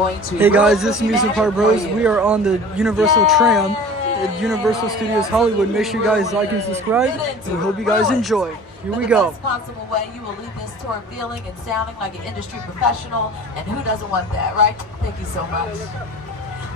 going to. Hey guys, this is Music Park Bros. We are on the Universal Tram at Universal Studios Hollywood. Make sure you guys like and subscribe, and I hope you guys enjoy. Here we go. In the best possible way, you will leave this tour feeling and sounding like an industry professional, and who doesn't want that, right? Thank you so much.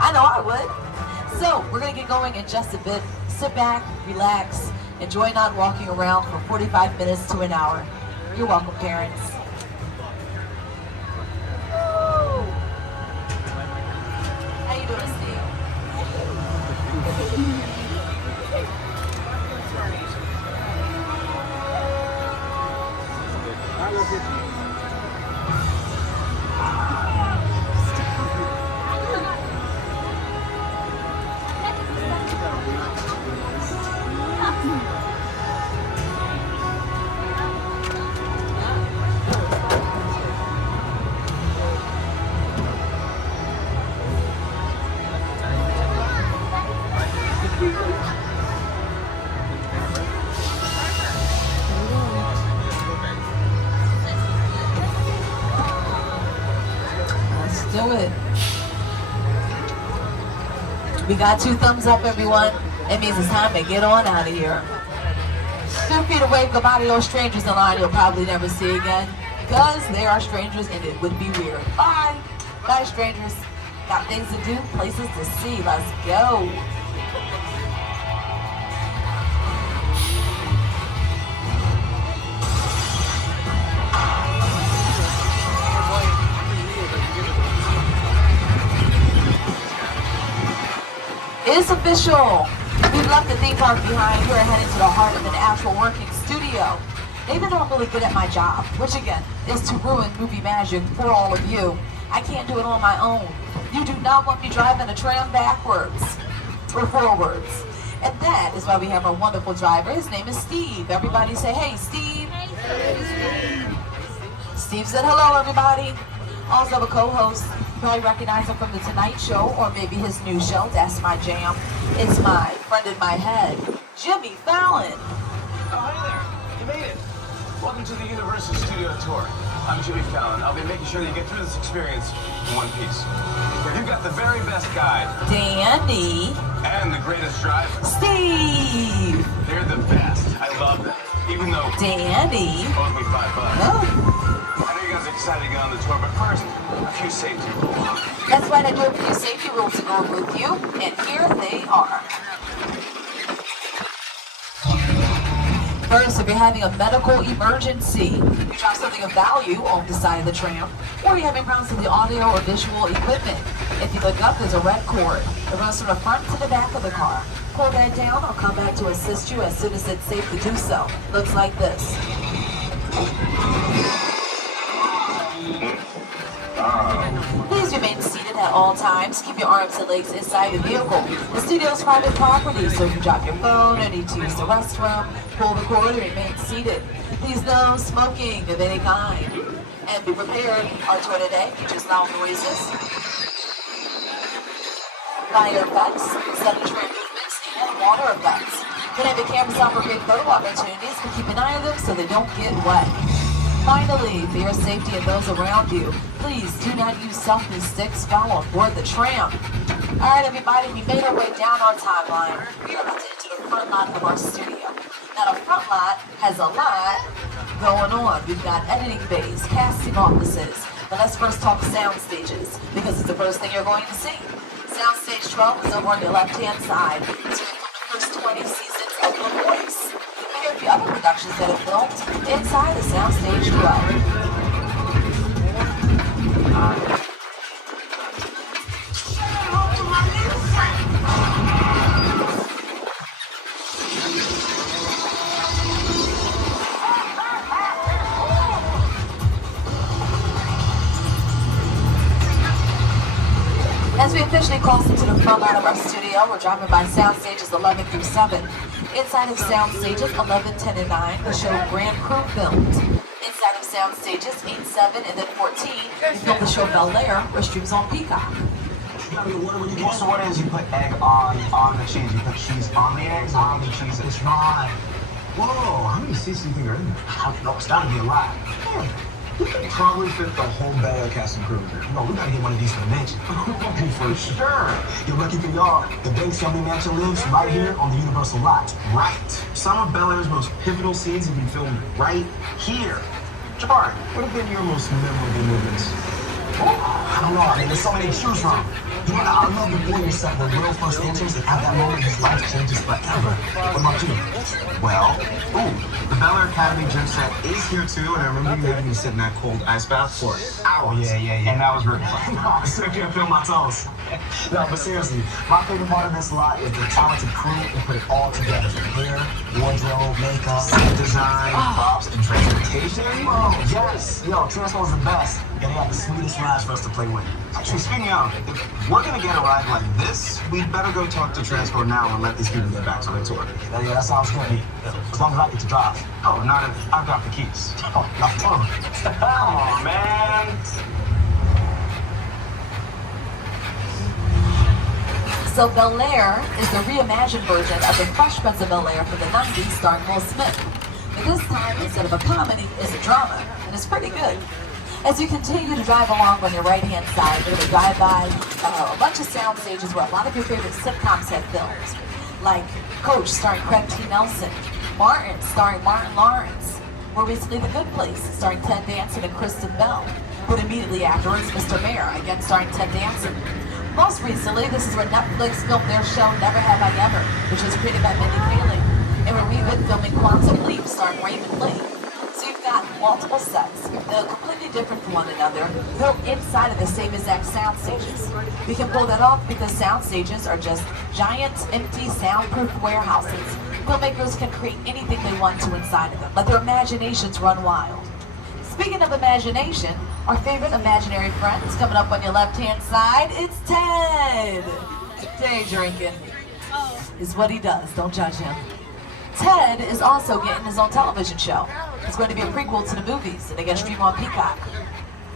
I know I would. So, we're going to get going in just a bit. Sit back, relax, enjoy not walking around for 45 minutes to an hour. You're welcome, parents. How you doing, Steve? Do it. We got 2 thumbs up, everyone. It means it's time to get on out of here. 2 feet away, goodbye to those strangers in line you'll probably never see again. Because they are strangers and it would be weird. Bye. Bye, strangers. Got things to do, places to see. Let's go. It's official! We've left the theme park behind. We're heading to the heart of an actual working studio. They've been all really good at my job, which again, is to ruin movie magic for all of you. I can't do it on my own. You do not want me driving a tram backwards or forwards. And that is why we have our wonderful driver. His name is Steve. Everybody say, hey, Steve. Hey, Steve. Steve said hello, everybody. Also have a co-host. You probably recognize him from The Tonight Show or maybe his new show, That's My Jam. It's my friend in my head, Jimmy Fallon. Oh, hi there. You made it. Welcome to the Universal Studio Tour. I'm Jimmy Fallon. I'll be making sure that you get through this experience in one piece. You've got the very best guide. Danny. And the greatest driver. Steve. They're the best. I love them. Even though Danny. owes me $5. Oh. I know you guys are excited to get on the tour, but first, a few safety rules. That's right, I do have a few safety rules to go with you, and here they are. First, if you're having a medical emergency, you drop something of value on the side of the tram, or you're having problems with the audio or visual equipment, if you look up, there's a red cord. It runs from the front to the back of the car. Pull that down, I'll come back to assist you as soon as it's safe to do so. Looks like this. Please remain seated at all times. Keep your arms and legs inside the vehicle. The studio is private property, so if you drop your phone or need to use the restroom, pull the cord and remain seated. Please no smoking of any kind. And be prepared, our tour today features loud noises, fire effects, sudden train movements, and water effects. When have the cameras on for great photo opportunities, but keep an eye on them so they don't get wet. Finally, for your safety and those around you, please do not use selfie sticks while on board the tram. Alright everybody, we made our way down our timeline. We are about to enter the front lot of our studio. Now the front lot has a lot going on. We've got editing bays, casting offices. But let's first talk sound stages, because it's the first thing you're going to see. Sound stage 12 is over on your left-hand side. It's where we filmed the first 20 seasons of The Voice. Here are the other productions that have filmed inside the Soundstage 12. As we officially cross into the front line of our studio, we're driving by sound stages 11 through 7. Inside of sound stages 11, 10, and 9, the show Grand Crew filmed. Inside of sound stages 8, 7, and then 14, we filmed the show Bel Air, which streams on Peacock. So what is you put egg on the cheese? You put cheese on the eggs, on the cheese. It's right. Whoa, how many seasons do you think are in there? It's gotta be a lot. Yeah. Probably fit the whole Bel Air cast and crew. No, we gotta get one of these for the mansion. For sure. You're lucky for y'all. The Banks family mansion lives right here on the Universal lot. Right. Some of Bel Air's most pivotal scenes have been filmed right here. Jabari, what have been your most memorable moments? I don't know. I mean, there's so many to choose from. You know, I love the Warrior set where Will first enters and at that moment his life changes forever. What about you? Well, the Bel Air Academy gym set is here too, and I remember you having me sit in that cold ice bath for hours. Yeah. And that was really fun. I still can't feel my toes. No, but seriously, my favorite part of this lot is the talented crew who put it all together. Hair, wardrobe, makeup, set design, props, and transportation. Oh, yes. Yo, Transform's the best. And they have the sweetest lives for us to play with. Actually, speaking of, if we're gonna get a ride like this, we'd better go talk to Transport now and let these people get back to their tour. Yeah, that sounds good. As long as I get to drive. Oh, not if I've got the keys. Oh, not totally. Come on, man. So Bel Air is the reimagined version of the Fresh Prince of Bel Air from the 90s starring Will Smith. But this time, instead of a comedy, it's a drama, and it's pretty good. As you continue to drive along on your right-hand side, you're going to drive by a bunch of sound stages where a lot of your favorite sitcoms have filmed, like Coach starring Craig T. Nelson, Martin starring Martin Lawrence, more recently The Good Place starring Ted Danson and Kristen Bell, but immediately afterwards Mr. Mayor, again starring Ted Danson. Most recently, this is where Netflix filmed their show Never Have I Ever, which was created by Mindy Kaling, and where we've been filming Quantum Leap starring Raymond Lee. So you've got multiple sets that are completely different from one another, built inside of the same exact sound stages. We can pull that off because sound stages are just giant, empty, soundproof warehouses. Filmmakers can create anything they want to inside of them. Let their imaginations run wild. Speaking of imagination, our favorite imaginary friend is coming up on your left-hand side. It's Ted. Day drinking is what he does. Don't judge him. Ted is also getting his own television show. It's going to be a prequel to the movies, and they get to stream on Peacock.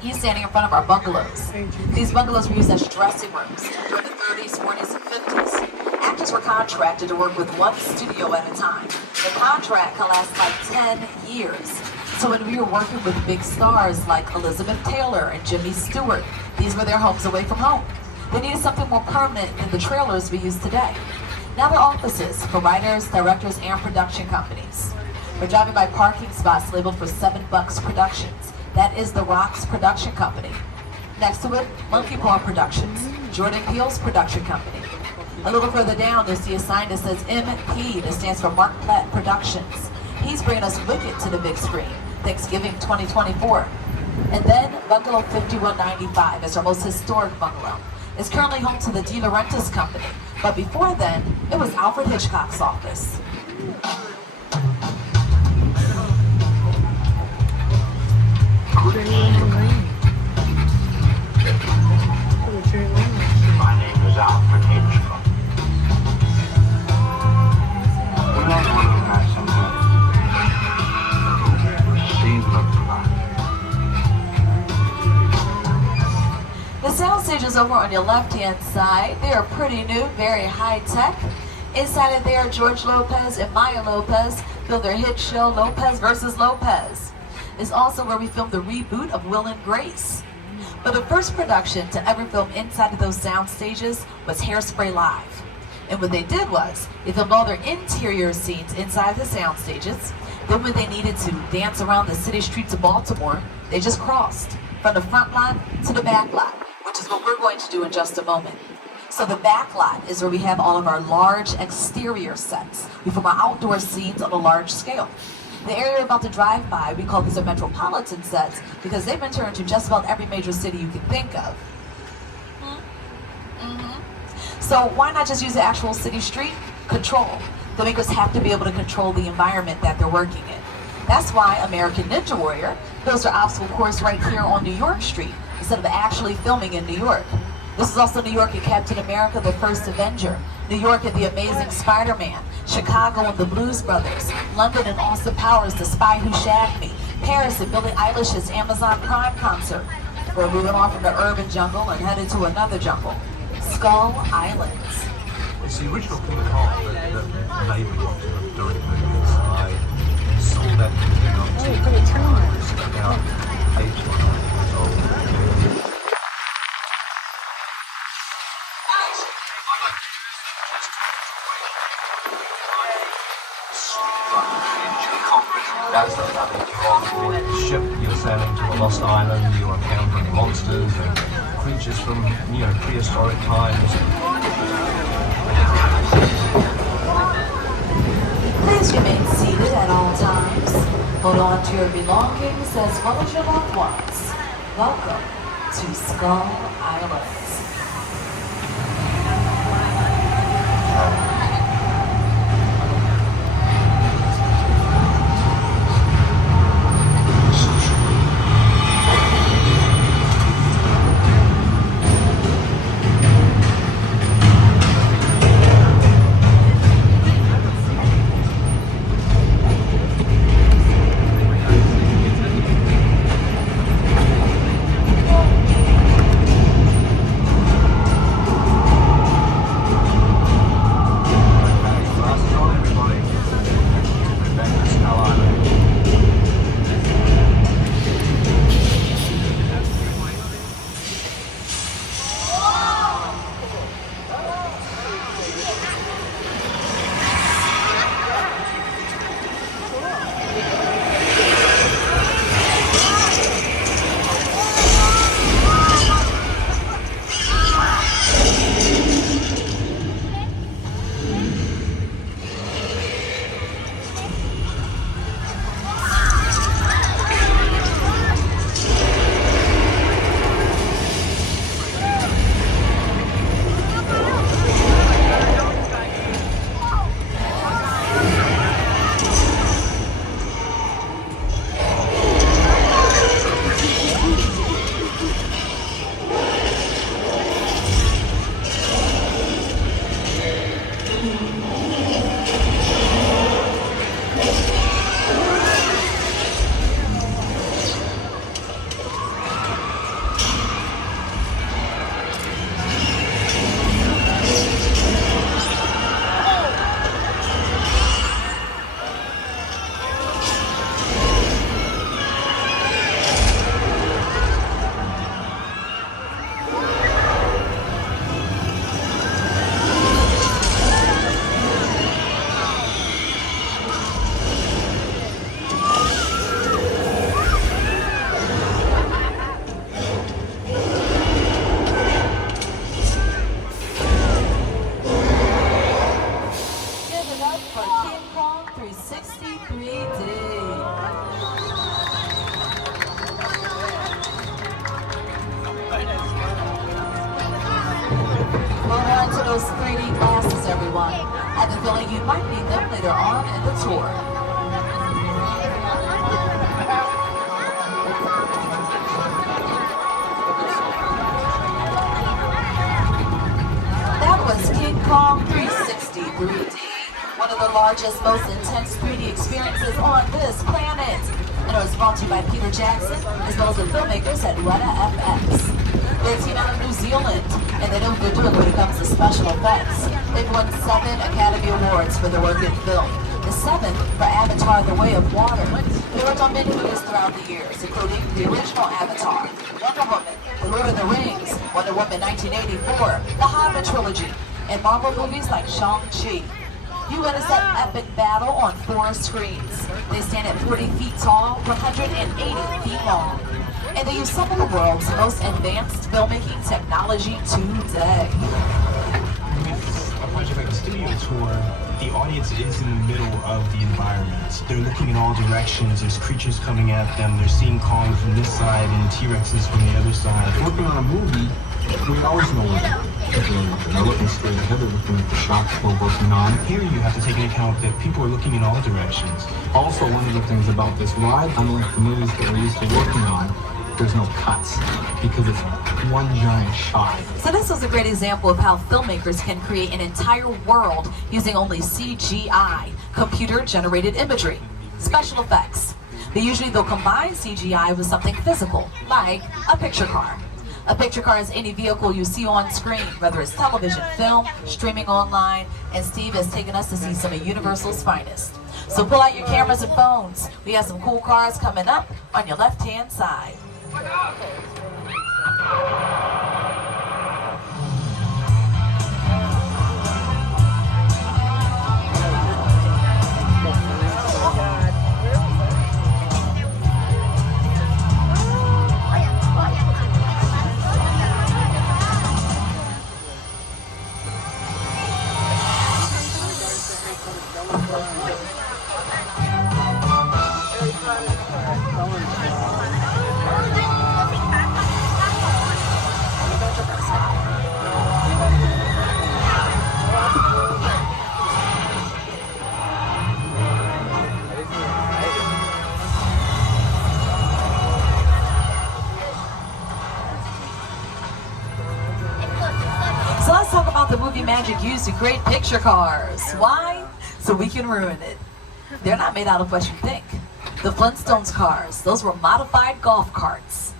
He's standing in front of our bungalows. These bungalows were used as dressing rooms during the 30s, 40s, and 50s. Actors were contracted to work with one studio at a time. The contract can last like 10 years. So when we were working with big stars like Elizabeth Taylor and Jimmy Stewart, these were their homes away from home. They needed something more permanent than the trailers we use today. Now they're offices for writers, directors, and production companies. We're driving by parking spots labeled for $7 Productions. That is The Rock's production company. Next to it, Monkey Paw Productions, Jordan Peele's production company. A little further down, you'll see a sign that says MP, that stands for Mark Platt Productions. He's bringing us Wicked to the big screen, Thanksgiving 2024. And then Bungalow 5195 is our most historic bungalow. It's currently home to the De Laurentiis Company, but before then, it was Alfred Hitchcock's office. My name is Alfred Hitchcock. We like looking at something. Scene looks like. The sound stages over on your left-hand side, they are pretty new, very high-tech. Inside of there, George Lopez and Maya Lopez filmed their hit show Lopez vs. Lopez. It's also where we filmed the reboot of Will and Grace. But the first production to ever film inside of those sound stages was Hairspray Live. And what they did was, they filmed all their interior scenes inside the sound stages. Then when they needed to dance around the city streets of Baltimore, they just crossed from the front lot to the back lot, which is what we're going to do in just a moment. So the back lot is where we have all of our large exterior sets. We film our outdoor scenes on a large scale. The area we're about to drive by, we call these our Metropolitan sets because they've been turned to just about every major city you can think of. So why not just use the actual city street? Control. Filmmakers have to be able to control the environment that they're working in. That's why American Ninja Warrior builds their obstacle course right here on New York Street instead of actually filming in New York. This is also New York and Captain America, the First Avenger, New York and the Amazing Spider-Man, Chicago and the Blues Brothers, London and Austin Powers, The Spy Who Shagged Me, Paris and Billie Eilish's Amazon Prime concert. We're moving on from the urban jungle and headed to another jungle, Skull Islands. It's the original thing at heart that made me want to direct movies. I saw that movie on TV. That's the nothing. You're on board the ship, you're sailing to a lost island, you're encountering monsters and creatures from, prehistoric times. Please remain seated at all times. Hold on to your belongings as well as your loved ones. Welcome to Skull Island. Those 3D glasses, everyone. I have a feeling you might need them later on in the tour. That was King Kong 360 3D, one of the largest, most intense 3D experiences on this planet. And it was brought to you by Peter Jackson, as well as the filmmakers at Weta FX. They're a team out of New Zealand, and they know what they're doing when it comes to special effects. They've won 7 Academy Awards for their work in film, the 7th for Avatar: The Way of Water. They worked on many movies throughout the years, including the original Avatar, Wonder Woman, The Lord of the Rings, Wonder Woman 1984, The Hobbit trilogy, and Marvel movies like Shang-Chi. You witness that epic battle on 4 screens. They stand at 40 feet tall, 180 feet long. And they use some of the world's most advanced filmmaking technology today. With a project like the studio tour, the audience is in the middle of the environment. They're looking in all directions. There's creatures coming at them. They're seeing Kong from this side and T-Rexes from the other side. Working on a movie, we always know what they're looking straight ahead. They're looking at the shots we're working on. Here you have to take into account that people are looking in all directions. Also, one of the things about this ride, unlike the movies that we're used to working on, there's no cuts because it's one giant shot. So this was a great example of how filmmakers can create an entire world using only CGI, computer-generated imagery, special effects. But usually they'll combine CGI with something physical, like a picture car. A picture car is any vehicle you see on screen, whether it's television, film, streaming online, and Steve has taken us to see some of Universal's finest. So pull out your cameras and phones. We have some cool cars coming up on your left-hand side. So let's talk about the movie magic used to create picture cars. Why? So we can ruin it. They're not made out of what you think. The Flintstones cars, those were modified golf carts.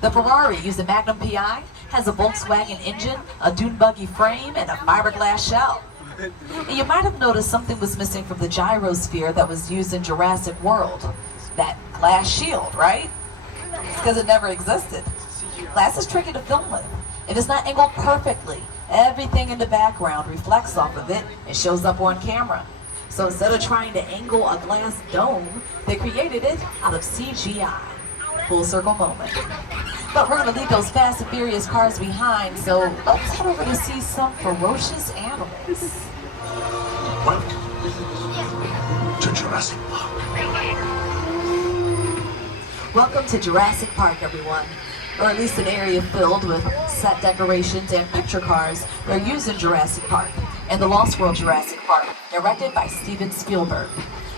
The Ferrari used a Magnum PI, has a Volkswagen engine, a dune buggy frame, and a fiberglass shell. And you might have noticed something was missing from the gyrosphere that was used in Jurassic World. That glass shield, right? It's because it never existed. Glass is tricky to film with. If it's not angled perfectly, everything in the background reflects off of it and shows up on camera. So instead of trying to angle a glass dome, they created it out of CGI. Full circle moment. But we're going to leave those Fast and Furious cars behind, so let's head over to see some ferocious animals. Welcome to Jurassic Park. Welcome to Jurassic Park, everyone. Or at least an area filled with set decorations and picture cars that are used in Jurassic Park and the Lost World Jurassic Park, directed by Steven Spielberg.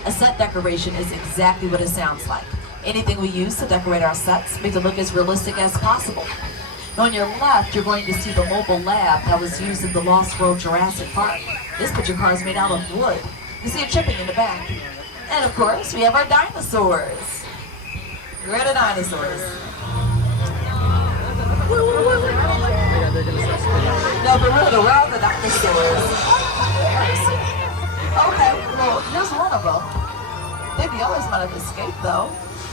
A set decoration is exactly what it sounds like. Anything we use to decorate our sets make it look as realistic as possible. Now on your left, you're going to see the mobile lab that was used in the Lost World Jurassic Park. This picture car is made out of wood. You see it chipping in the back. And of course, we have our dinosaurs. Where are the dinosaurs? No, but really, where are the dinosaurs? Okay, well, here's one of them. Maybe the others might have escaped, though.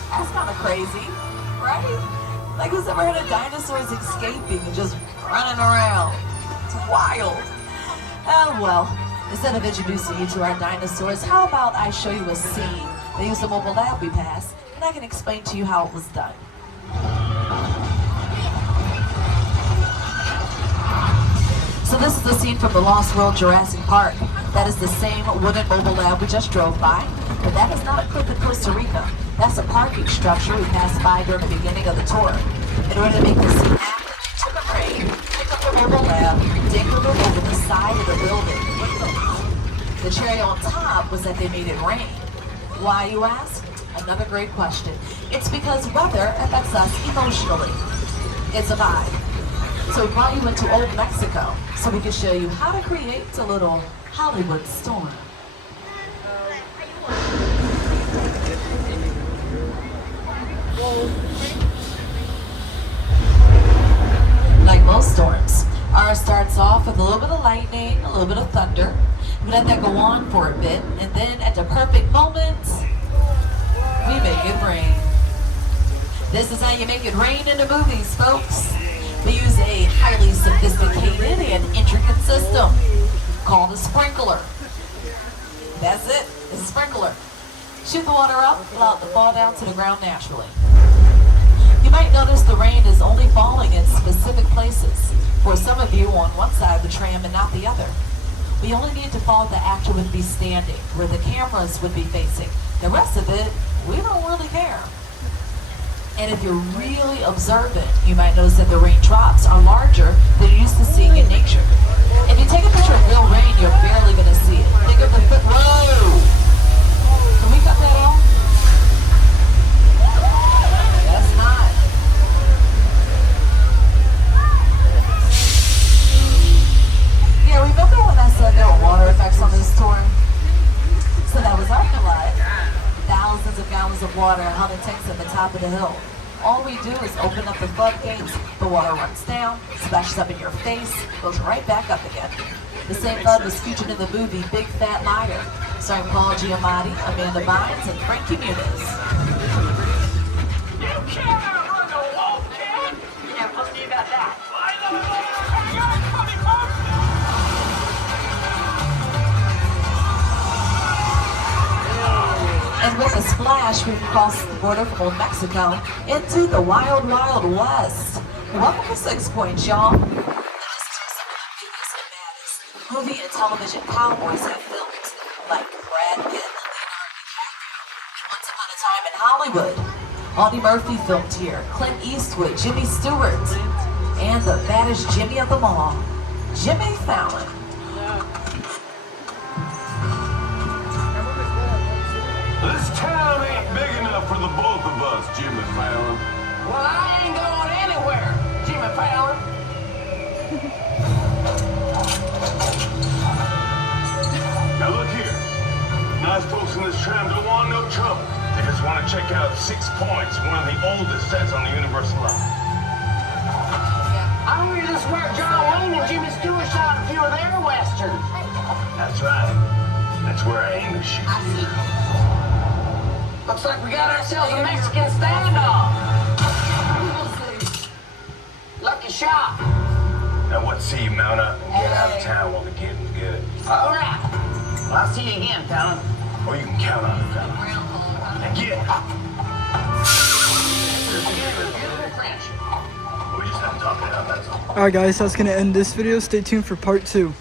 That's kind of crazy, right? Like, who's ever heard of dinosaurs escaping and just running around? It's wild. Oh, well, instead of introducing you to our dinosaurs, how about I show you a scene? They used the mobile lab we passed, and I can explain to you how it was done. So this is the scene from the Lost World Jurassic Park. That is the same wooden mobile lab we just drove by, but that is not a clip in Costa Rica. That's a parking structure we passed by during the beginning of the tour. In order to make this scene happen, we took a crane, picked up the mobile lab, dangled it over the side of the building. The cherry on top was that they made it rain. Why, you ask? Another great question. It's because weather affects us emotionally. It's a vibe. So we brought you into Old Mexico so we can show you how to create a little Hollywood storm. Like most storms, ours starts off with a little bit of lightning, a little bit of thunder. We let that go on for a bit, and then at the perfect moment, we make it rain. This is how you make it rain in the movies, folks. We use a highly sophisticated and intricate system called a sprinkler. That's it, it's a sprinkler. Shoot the water up, allow it to fall down to the ground naturally. You might notice the rain is only falling in specific places. For some of you on one side of the tram and not the other. We only need to fall the actor would be standing, where the cameras would be facing. The rest of it, we don't really care. And if you're really observant, you might notice that the raindrops are larger than you're used to seeing in nature. If you take a picture of real rain, you're barely going to see it. Think of the foot. Whoa! Can we cut that off? That's not. Yeah, remember when I said there were water effects on this tour? So that was our collide. Thousands of gallons of water and how the tanks at the top of the hill. All we do is open up the floodgates, the water runs down, splashes up in your face, goes right back up again. The same flood was featured in the movie Big Fat Liar, starring Paul Giamatti, Amanda Bynes, and Frankie Muniz. You cannot run the wall! Flash, we've crossed the border from old Mexico into the wild, wild west. Welcome to 6 Points, y'all. And this is where some of the biggest and baddest movie and television cowboys have filmed, like Brad Pitt and Leonardo DiCaprio in Once Upon a Time in Hollywood. Audie Murphy filmed here, Clint Eastwood, Jimmy Stewart, and the baddest Jimmy of them all, Jimmy Fallon. This town ain't big enough for the both of us, Jimmy Fallon. Well, I ain't going anywhere, Jimmy Fallon. Now look here. Nice folks in this tram don't want no trouble. They just want to check out 6 Points, one of the oldest sets on the Universal line. I heard this is where John Wayne and Jimmy Stewart shot a few of their westerns. That's right. That's where I aim to shoot. Looks like we got ourselves a Mexican standoff. Lucky shot. Now what say you mount up and get out of town while the getting's good? All right. Well, I'll see you again, Fallon. Or you can count on it, fella. Now get. We just haven't talked it out, that's all. Alright guys, that's gonna end this video. Stay tuned for part 2.